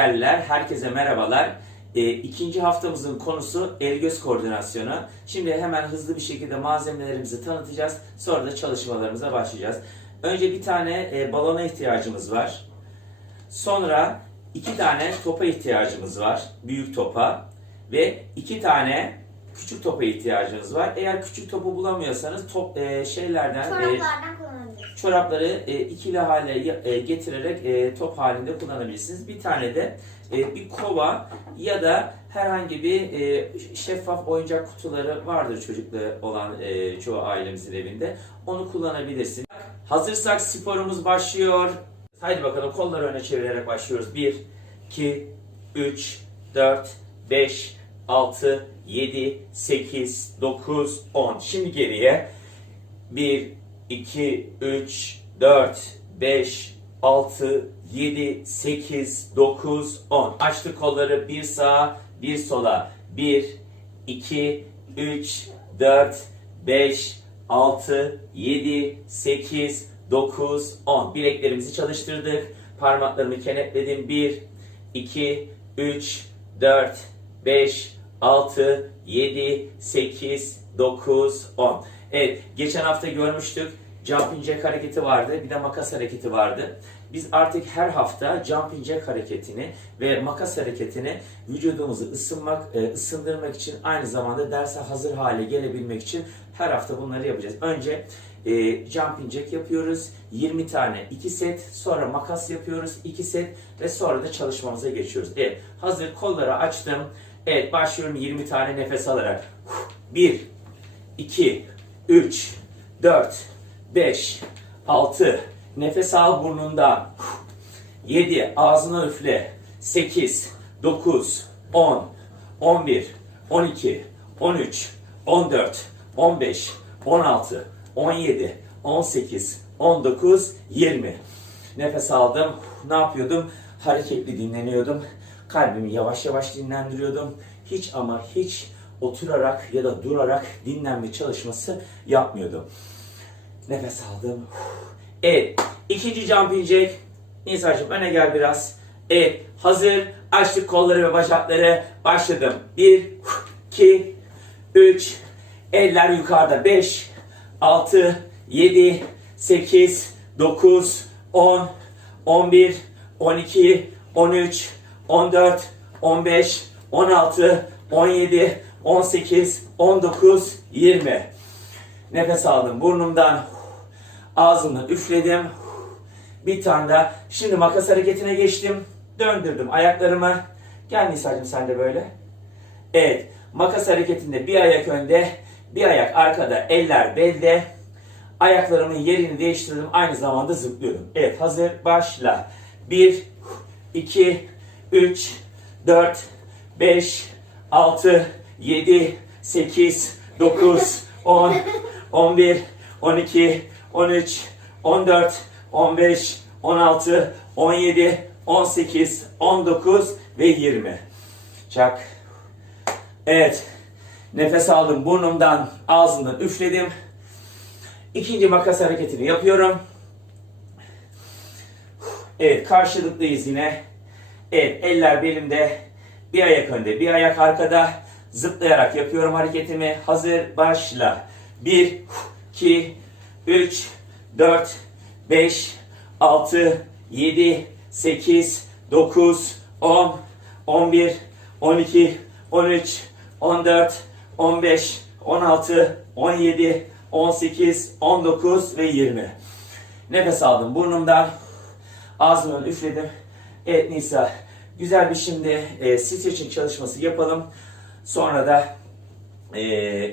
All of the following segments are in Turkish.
değerliler, herkese merhabalar. E, ikinci haftamızın konusu el göz koordinasyonu. Şimdi hemen hızlı bir şekilde malzemelerimizi tanıtacağız. Sonra da çalışmalarımıza başlayacağız. Önce bir tane e, balona ihtiyacımız var. Sonra iki tane topa ihtiyacımız var. Büyük topa. Ve iki tane küçük topa ihtiyacımız var. Eğer küçük topu bulamıyorsanız top e, şeylerden e, Çoraplardan. Çorapları e, ikili hale e, getirerek e, top halinde kullanabilirsiniz. Bir tane de e, bir kova ya da herhangi bir e, şeffaf oyuncak kutuları vardır çocuklu olan e, çoğu ailemizin evinde. Onu kullanabilirsiniz. Hazırsak sporumuz başlıyor. Haydi bakalım kolları öne çevirerek başlıyoruz. 1, 2, 3, 4, 5, 6, 7, 8, 9, 10. Şimdi geriye 1, 2, 3, 4, 5, 6, 7, 8, 9, 10. Açtık kolları bir sağa, bir sola. 1, 2, 3, 4, 5, 6, 7, 8, 9, 10. Bileklerimizi çalıştırdık. Parmaklarımı kenetledim. 1, 2, 3, 4, 5, 6, 7, 8, 9, 10. Evet, geçen hafta görmüştük. Jumping jack hareketi vardı, bir de makas hareketi vardı. Biz artık her hafta jumping jack hareketini ve makas hareketini vücudumuzu ısınmak, e, ısındırmak için aynı zamanda derse hazır hale gelebilmek için her hafta bunları yapacağız. Önce e, jumping jack yapıyoruz. 20 tane 2 set. Sonra makas yapıyoruz 2 set. Ve sonra da çalışmamıza geçiyoruz. Evet. Hazır kolları açtım. Evet başlıyorum 20 tane nefes alarak. 1 2 3 4 5 6 Nefes al burnundan. 7 ağzına üfle. 8 9 10 11 12 13 14 15 16 17 18 19 20 Nefes aldım. Ne yapıyordum? Hareketli dinleniyordum. Kalbimi yavaş yavaş dinlendiriyordum. Hiç ama hiç oturarak ya da durarak dinlenme çalışması yapmıyordum. Nefes aldım. Evet. ikinci jumping jack. Nisa'cığım öne gel biraz. Evet. Hazır. Açtık kolları ve bacakları. Başladım. 1, 2, 3. Eller yukarıda. 5, 6, 7, 8, 9, 10, 11, 12, 13, 14, 15, 16, 17, 18, 19, 20. Nefes aldım burnumdan. Ağzımdan üfledim. Bir tane daha. Şimdi makas hareketine geçtim. Döndürdüm ayaklarımı. Gel Nisa'cığım sen de böyle. Evet. Makas hareketinde bir ayak önde, bir ayak arkada, eller belde. Ayaklarımın yerini değiştirdim. Aynı zamanda zıplıyorum. Evet hazır. Başla. 1, 2, 3, 4, 5, 6, 7, 8, 9, 10, 11, 12, 13, 14, 15, 16, 17, 18, 19 ve 20. Çak. Evet. Nefes aldım burnumdan, ağzımdan üfledim. İkinci makas hareketini yapıyorum. Evet, karşılıklıyız yine. Evet, eller belimde. Bir ayak önde, bir ayak arkada. Zıplayarak yapıyorum hareketimi. Hazır, başla. 1, 2, 3, 4, 5, 6, 7, 8, 9, 10, 11, 12, 13, 14, 15, 16, 17, 18, 19 ve 20. Nefes aldım burnumdan. Ağzımdan üfledim. Evet Nisa. Güzel bir şimdi e, stretching çalışması yapalım. Sonra da e,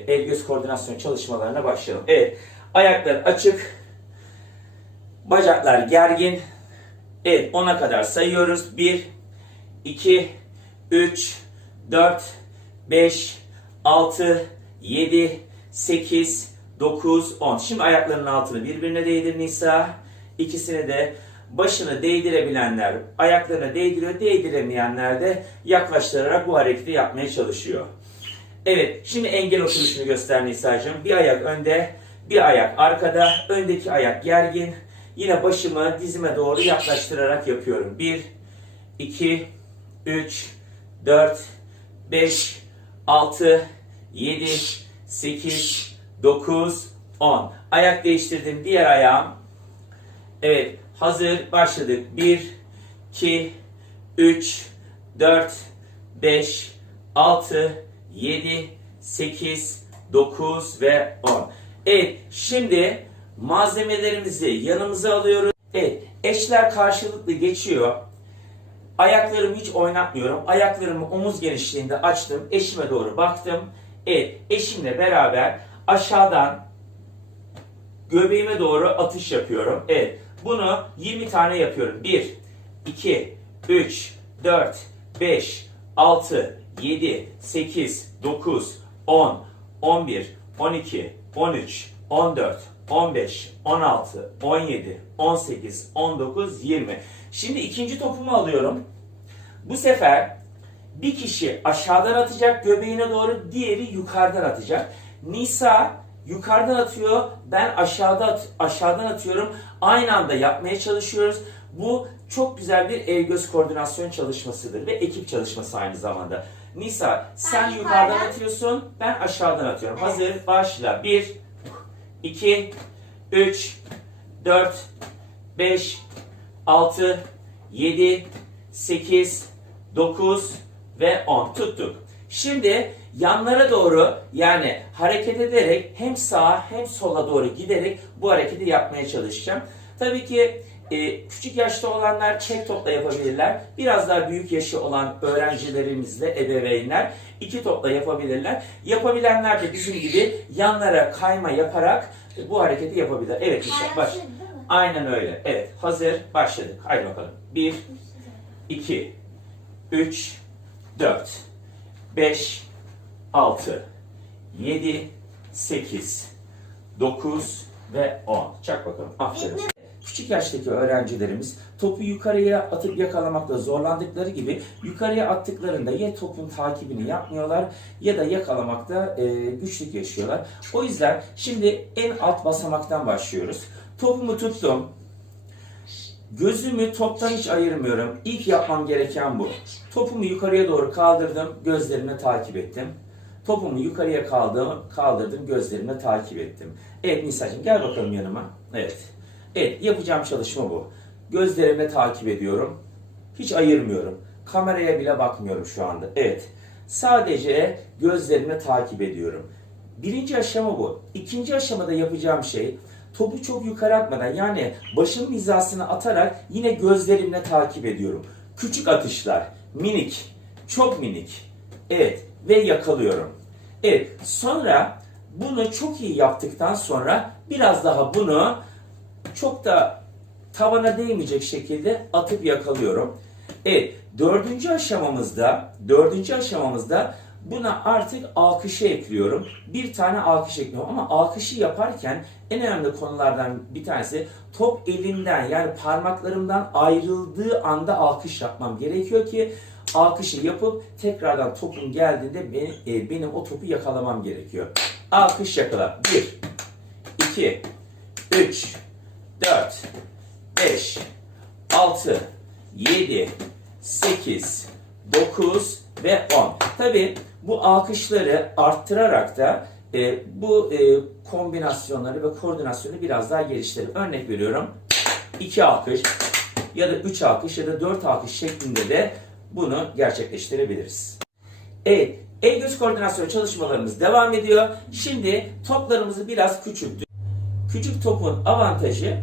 el göz koordinasyon çalışmalarına başlayalım. Evet. Ayaklar açık. Bacaklar gergin. Evet 10'a kadar sayıyoruz. 1, 2, 3, 4, 5, 6, 7, 8, 9, 10. Şimdi ayaklarının altını birbirine değdir Nisa. İkisini de başını değdirebilenler ayaklarına değdiriyor, değdiremeyenler de yaklaştırarak bu hareketi yapmaya çalışıyor. Evet, şimdi engel oturuşunu göster Nisa'cığım. Bir ayak önde, bir ayak arkada, öndeki ayak gergin. Yine başımı dizime doğru yaklaştırarak yapıyorum. 1, 2, 3, 4, 5, 6, 7, 8, 9, 10. Ayak değiştirdim. Diğer ayağım. Evet. Hazır. Başladık. 1, 2, 3, 4, 5, 6, 7, 8, 9 ve 10. Evet. Şimdi malzemelerimizi yanımıza alıyoruz. Evet. Eşler karşılıklı geçiyor. Ayaklarımı hiç oynatmıyorum. Ayaklarımı omuz genişliğinde açtım. Eşime doğru baktım. Evet, eşimle beraber aşağıdan göbeğime doğru atış yapıyorum. Evet, bunu 20 tane yapıyorum. 1, 2, 3, 4, 5, 6, 7, 8, 9, 10, 11, 12, 13, 14, 15, 16, 17, 18, 19, 20. Şimdi ikinci topumu alıyorum. Bu sefer bir kişi aşağıdan atacak göbeğine doğru, diğeri yukarıdan atacak. Nisa yukarıdan atıyor, ben aşağıda at- aşağıdan atıyorum. Aynı anda yapmaya çalışıyoruz. Bu çok güzel bir el göz koordinasyon çalışmasıdır ve ekip çalışması aynı zamanda. Nisa sen Ben yukarıdan yukarıdan. atıyorsun, ben aşağıdan atıyorum. Evet. Hazır, başla. 1 2 3 4 5 6 7 8 9 ve 10 tuttuk. Şimdi yanlara doğru yani hareket ederek hem sağa hem sola doğru giderek bu hareketi yapmaya çalışacağım. Tabii ki e, küçük yaşta olanlar çek topla yapabilirler. Biraz daha büyük yaşı olan öğrencilerimizle ebeveynler iki topla yapabilirler. Yapabilenler de bizim gibi yanlara kayma yaparak e, bu hareketi yapabilir. Evet Nişan baş. Aynen öyle. Evet hazır başladık. Haydi bakalım. 1 2 3 4 5 6 7 8 9 ve 10. Çak bakalım. Aferin. Küçük yaştaki öğrencilerimiz topu yukarıya atıp yakalamakta zorlandıkları gibi yukarıya attıklarında ya topun takibini yapmıyorlar ya da yakalamakta e, güçlük yaşıyorlar. O yüzden şimdi en alt basamaktan başlıyoruz. Topumu tuttum. Gözümü toptan hiç ayırmıyorum. İlk yapmam gereken bu. Topumu yukarıya doğru kaldırdım, gözlerimle takip ettim. Topumu yukarıya kaldırdım, gözlerimle takip ettim. Evet Nisa'cığım gel bakalım yanıma. Evet. Evet yapacağım çalışma bu. Gözlerimle takip ediyorum. Hiç ayırmıyorum. Kameraya bile bakmıyorum şu anda. Evet. Sadece gözlerimle takip ediyorum. Birinci aşama bu. İkinci aşamada yapacağım şey topu çok yukarı atmadan yani başımın hizasına atarak yine gözlerimle takip ediyorum. Küçük atışlar, minik, çok minik. Evet ve yakalıyorum. Evet sonra bunu çok iyi yaptıktan sonra biraz daha bunu çok da tavana değmeyecek şekilde atıp yakalıyorum. Evet, dördüncü aşamamızda, dördüncü aşamamızda buna artık alkışı ekliyorum. Bir tane alkış ekliyorum ama alkışı yaparken en önemli konulardan bir tanesi top elimden yani parmaklarımdan ayrıldığı anda alkış yapmam gerekiyor ki alkışı yapıp tekrardan topun geldiğinde benim, e, benim o topu yakalamam gerekiyor. Alkış yakala. 1, 2, 3, 4, 5, 6, 7, 8, 9 ve 10. Tabi bu alkışları arttırarak da e, bu e, kombinasyonları ve koordinasyonu biraz daha geliştirelim. Örnek veriyorum. 2 alkış ya da 3 alkış ya da 4 alkış şeklinde de bunu gerçekleştirebiliriz. Evet, el göz koordinasyon çalışmalarımız devam ediyor. Şimdi toplarımızı biraz küçülttük. Küçük topun avantajı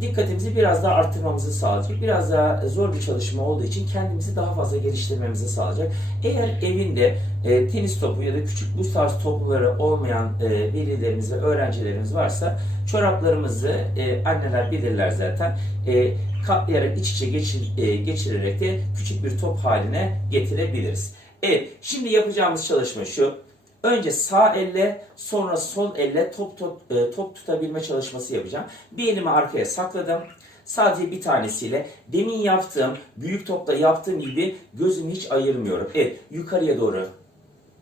dikkatimizi biraz daha arttırmamızı sağlayacak. Biraz daha zor bir çalışma olduğu için kendimizi daha fazla geliştirmemizi sağlayacak. Eğer evinde e, tenis topu ya da küçük bu tarz topları olmayan e, velilerimiz ve öğrencilerimiz varsa çoraplarımızı e, anneler bilirler zaten. E, katlayarak iç içe geçir, e, geçirerek de küçük bir top haline getirebiliriz. Evet, şimdi yapacağımız çalışma şu. Önce sağ elle sonra sol elle top top, e, top tutabilme çalışması yapacağım. Bir elimi arkaya sakladım. Sadece bir tanesiyle demin yaptığım büyük topla yaptığım gibi gözümü hiç ayırmıyorum. Evet yukarıya doğru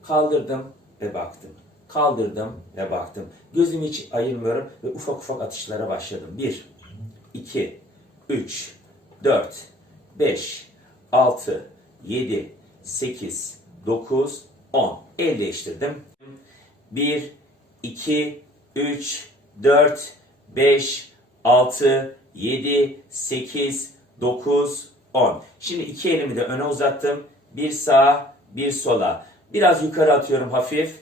kaldırdım ve baktım. Kaldırdım ve baktım. Gözümü hiç ayırmıyorum ve ufak ufak atışlara başladım. 1, 2, 3, 4, 5, 6, 7, 8, 9, 10. El değiştirdim. 1, 2, 3, 4, 5, 6, 7, 8, 9, 10. Şimdi iki elimi de öne uzattım. Bir sağa, bir sola. Biraz yukarı atıyorum hafif.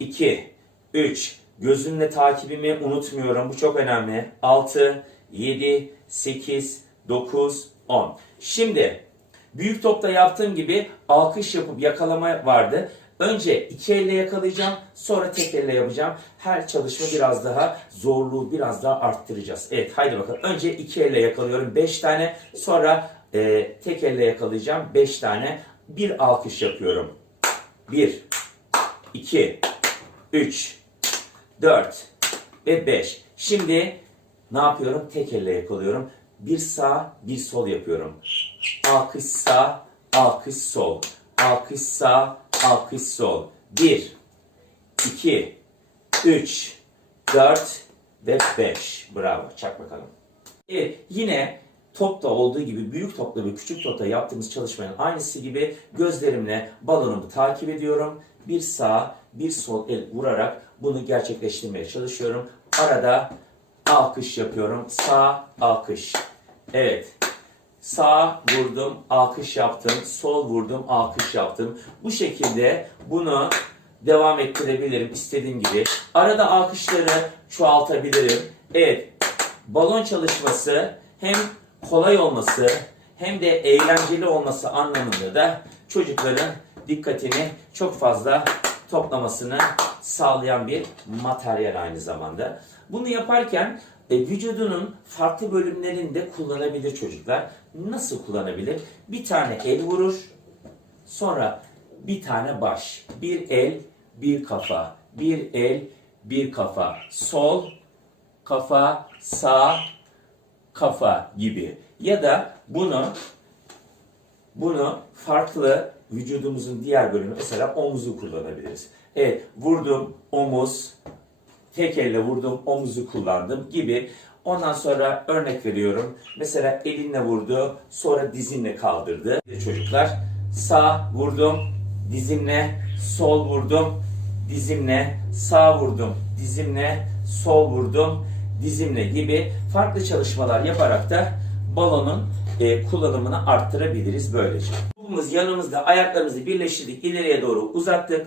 2, 3. Gözünle takibimi unutmuyorum. Bu çok önemli. 6, 7, 8, 9, 10. Şimdi büyük topta yaptığım gibi alkış yapıp yakalama vardı. Önce iki elle yakalayacağım, sonra tek elle yapacağım. Her çalışma biraz daha zorluğu biraz daha arttıracağız. Evet, haydi bakalım. Önce iki elle yakalıyorum 5 tane, sonra e, tek elle yakalayacağım 5 tane. Bir alkış yapıyorum. 1, 2, 3, 4 ve 5. Şimdi ne yapıyorum? Tek elle yakalıyorum. Bir sağ, bir sol yapıyorum. Alkış sağ, alkış sol. Alkış sağ, alkış sol. 1, 2, 3, 4 ve 5. Bravo. Çak bakalım. Evet, yine topta olduğu gibi büyük topla ve küçük topta yaptığımız çalışmanın aynısı gibi gözlerimle balonumu takip ediyorum. Bir sağ, bir sol el vurarak bunu gerçekleştirmeye çalışıyorum. Arada alkış yapıyorum. Sağ, alkış. Evet. Sağ vurdum, alkış yaptım. Sol vurdum, alkış yaptım. Bu şekilde bunu devam ettirebilirim istediğim gibi. Arada alkışları çoğaltabilirim. Evet, balon çalışması hem kolay olması hem de eğlenceli olması anlamında da çocukların dikkatini çok fazla toplamasını sağlayan bir materyal aynı zamanda. Bunu yaparken e, vücudunun farklı bölümlerini de kullanabilir çocuklar. Nasıl kullanabilir? Bir tane el vurur, sonra bir tane baş, bir el, bir kafa, bir el, bir kafa, sol, kafa, sağ, kafa gibi. Ya da bunu bunu farklı vücudumuzun diğer bölümü mesela omuzu kullanabiliriz. Evet vurdum omuz, tek elle vurdum omuzu kullandım gibi. Ondan sonra örnek veriyorum. Mesela elinle vurdu, sonra dizinle kaldırdı. Çocuklar sağ vurdum, dizimle, sol vurdum, dizimle, sağ vurdum, dizimle, sol vurdum, dizimle gibi farklı çalışmalar yaparak da balonun e, kullanımını arttırabiliriz böylece. Topumuz yanımızda ayaklarımızı birleştirdik, ileriye doğru uzattık.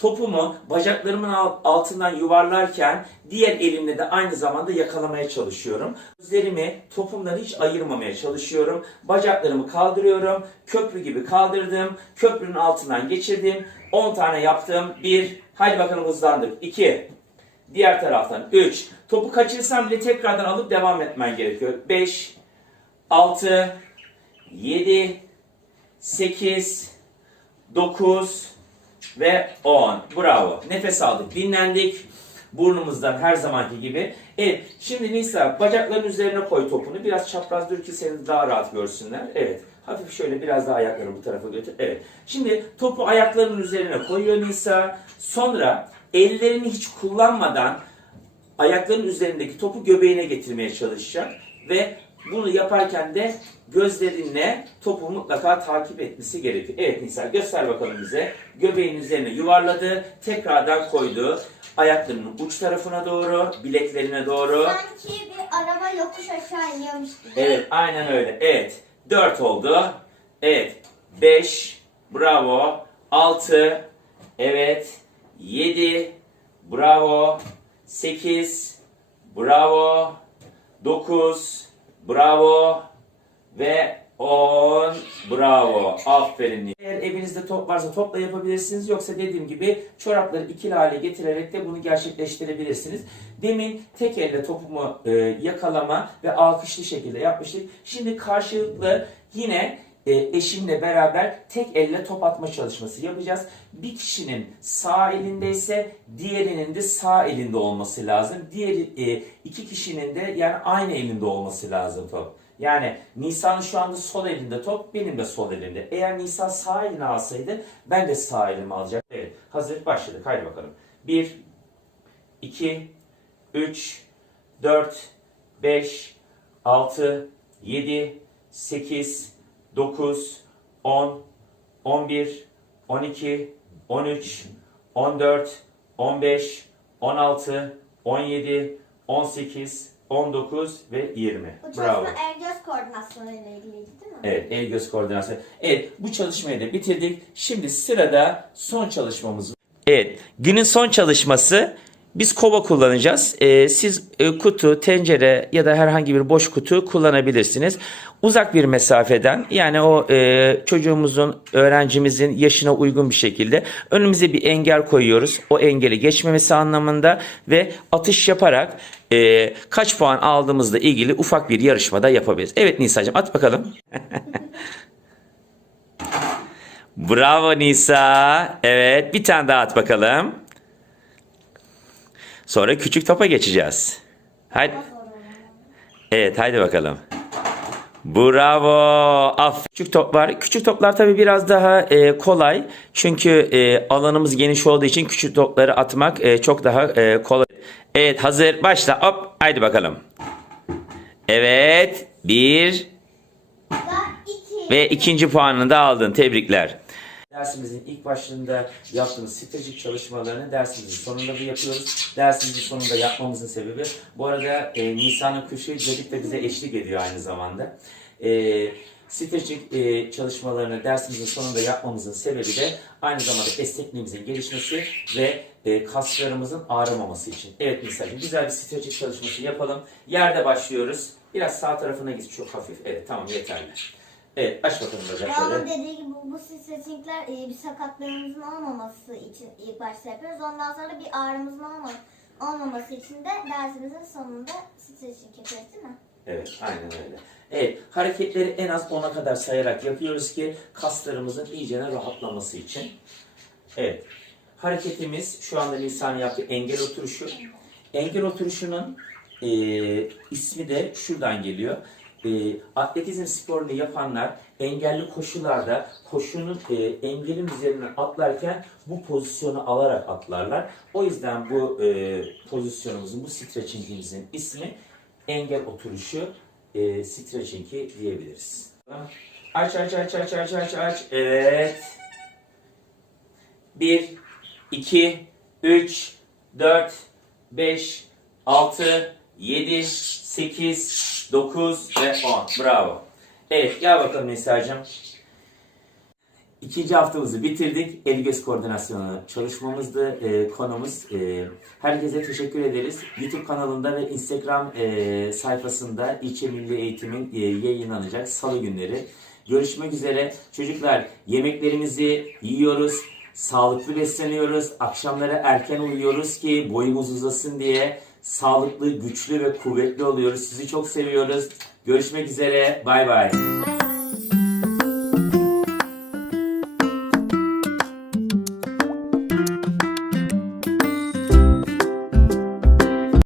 Topumu bacaklarımın alt- altından yuvarlarken diğer elimle de aynı zamanda yakalamaya çalışıyorum. Gözlerimi topumdan hiç ayırmamaya çalışıyorum. Bacaklarımı kaldırıyorum. Köprü gibi kaldırdım. Köprünün altından geçirdim. 10 tane yaptım. 1. Haydi bakalım hızlandık. 2. Diğer taraftan 3. Topu kaçırsam bile tekrardan alıp devam etmen gerekiyor. 5. 6. 7. 8. 9 ve 10. Bravo. Nefes aldık, dinlendik. Burnumuzdan her zamanki gibi. Evet, şimdi Nisa bacakların üzerine koy topunu. Biraz çapraz dur ki seni daha rahat görsünler. Evet. Hafif şöyle biraz daha ayaklarını bu tarafa götür. Evet. Şimdi topu ayaklarının üzerine koyuyor Nisa. Sonra ellerini hiç kullanmadan ayakların üzerindeki topu göbeğine getirmeye çalışacak ve bunu yaparken de gözlerinle topu mutlaka takip etmesi gerekiyor. Evet Nisa göster bakalım bize. Göbeğin üzerine yuvarladı, tekrardan koydu. Ayaklarının uç tarafına doğru, bileklerine doğru. Sanki bir araba yokuş aşağı iniyormuş gibi. Evet, aynen öyle. Evet, 4 oldu. Evet, 5, bravo. 6, evet. 7, bravo. 8, bravo. 9, bravo. Ve 10, bravo. Aferin. Eğer evinizde top varsa topla yapabilirsiniz. Yoksa dediğim gibi çorapları ikili hale getirerek de bunu gerçekleştirebilirsiniz. Demin tek elle topumu e, yakalama ve alkışlı şekilde yapmıştık. Şimdi karşılıklı yine e, eşimle beraber tek elle top atma çalışması yapacağız. Bir kişinin sağ elindeyse diğerinin de sağ elinde olması lazım. Diğer e, iki kişinin de yani aynı elinde olması lazım top. Yani Nisan'ın şu anda sol elinde top, benim de sol elimde. Eğer Nisan sağ elini alsaydı ben de sağ elimi alacak. Evet, hazır başladık. Haydi bakalım. 1, 2, 3, 4, 5, 6, 7, 8, 9, 10, 11, 12, 13, 14, 15, 16, 17, 18, 19 ve 20. Bu Bravo. çalışma el göz koordinasyonu ile ilgiliydi değil mi? Evet, el göz koordinasyonu. Evet, bu çalışmayı da bitirdik. Şimdi sırada son çalışmamız. Evet, günün son çalışması biz kova kullanacağız. Ee, siz e, kutu, tencere ya da herhangi bir boş kutu kullanabilirsiniz. Uzak bir mesafeden yani o e, çocuğumuzun, öğrencimizin yaşına uygun bir şekilde önümüze bir engel koyuyoruz. O engeli geçmemesi anlamında ve atış yaparak e, kaç puan aldığımızla ilgili ufak bir yarışmada yapabiliriz. Evet Nisa'cığım at bakalım. Bravo Nisa. Evet bir tane daha at bakalım. Sonra küçük topa geçeceğiz. Haydi. Evet haydi bakalım. Bravo. Af. Küçük toplar. Küçük toplar tabii biraz daha e, kolay. Çünkü e, alanımız geniş olduğu için küçük topları atmak e, çok daha e, kolay. Evet hazır. Başla. Hop. Haydi bakalım. Evet. Bir. Ve ikinci puanını da aldın. Tebrikler. Dersimizin ilk başlarında yaptığımız stratejik çalışmalarını dersimizin sonunda da yapıyoruz. Dersimizin sonunda yapmamızın sebebi bu arada e, Nisan'ın kuşu Cedik de bize eşlik ediyor aynı zamanda. E, stratejik e, çalışmalarını dersimizin sonunda yapmamızın sebebi de aynı zamanda esnekliğimizin gelişmesi ve e, kaslarımızın ağrımaması için. Evet Nisa'cığım güzel bir stratejik çalışması yapalım. Yerde başlıyoruz. Biraz sağ tarafına git çok hafif. Evet tamam yeterli. Evet aç bakalım bacakları. Babamın dediği gibi bu stretchingler e, bir sakatlarımızın olmaması için ilk başta yapıyoruz. Ondan sonra bir ağrımızın olma, olmaması için de dersimizin sonunda stretching yapıyoruz değil mi? Evet, aynen öyle. Evet, hareketleri en az 10'a kadar sayarak yapıyoruz ki kaslarımızın iyicene rahatlaması için. Evet, hareketimiz şu anda Nisan yaptığı engel oturuşu. Engel oturuşunun e, ismi de şuradan geliyor. E, atletizm sporunu yapanlar engelli koşularda koşunun e, engelin üzerine atlarken bu pozisyonu alarak atlarlar. O yüzden bu e, pozisyonumuzun, bu stretchingimizin ismi engel oturuşu e, stretching'i diyebiliriz. Aç aç aç aç aç aç aç. Evet. 1, 2, 3, 4, 5, 6, 7, 8, 9 ve 10. Bravo. Evet gel bakalım Nisa'cığım. İkinci haftamızı bitirdik. El göz koordinasyonu çalışmamızdı e, konumuz. E, herkese teşekkür ederiz. YouTube kanalında ve Instagram e, sayfasında İlçe Milli Eğitim'in e, yayınlanacak salı günleri. Görüşmek üzere. Çocuklar yemeklerimizi yiyoruz. Sağlıklı besleniyoruz. Akşamları erken uyuyoruz ki boyumuz uzasın diye. Sağlıklı, güçlü ve kuvvetli oluyoruz. Sizi çok seviyoruz. Görüşmek üzere. Bay bay.